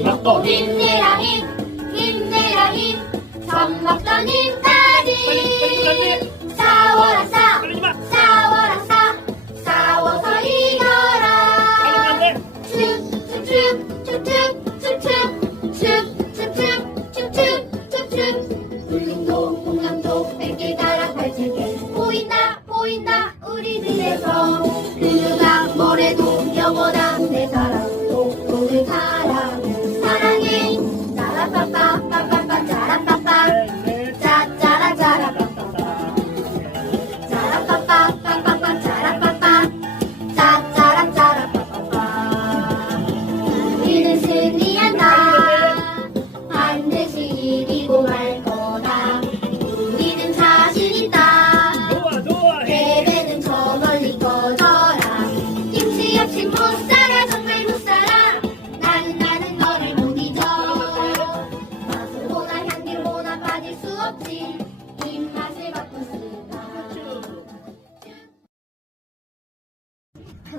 먹고 힘내라 힘 힘내라 힘 젖먹던 힘까지 싸워라 싸. 싸워라 싸 싸워서 이겨라 안돼. 춤춤춤춤춤춤춤춤춤춤춤 울릉도 공남도 뺏길 따라 발질게 보인다 보인다 우리들에서 그 누가 뭐래도 영원한 내 사랑 독도를 사랑해 사랑해 따라따따따따 없지 입맛을 수가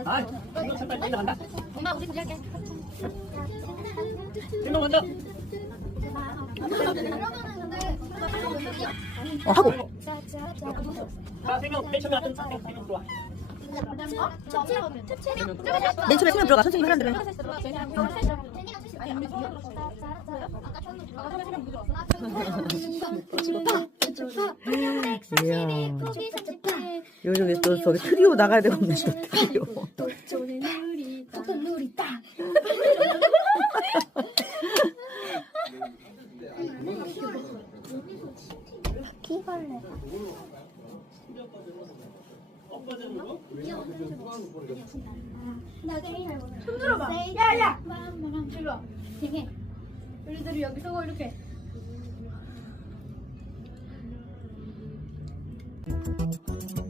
아, 이거 잠깐 빨리 나간다. 엄마 우리 둘이 할게 일명 먼저. 어, 하고. 자, 세명 맨 처음에 왔던 세명 세명 들어와. 맨 처음에 세명 들어가 선생님 하라는 대로 이야. 요즘에 또 저기 트리오 나가야 되거든요. 트리오. 독존의 누리 독존 누리 딱 바퀴벌레 손 들어봐 야야 해 우리들이 여기 서고 이렇게 Thank you.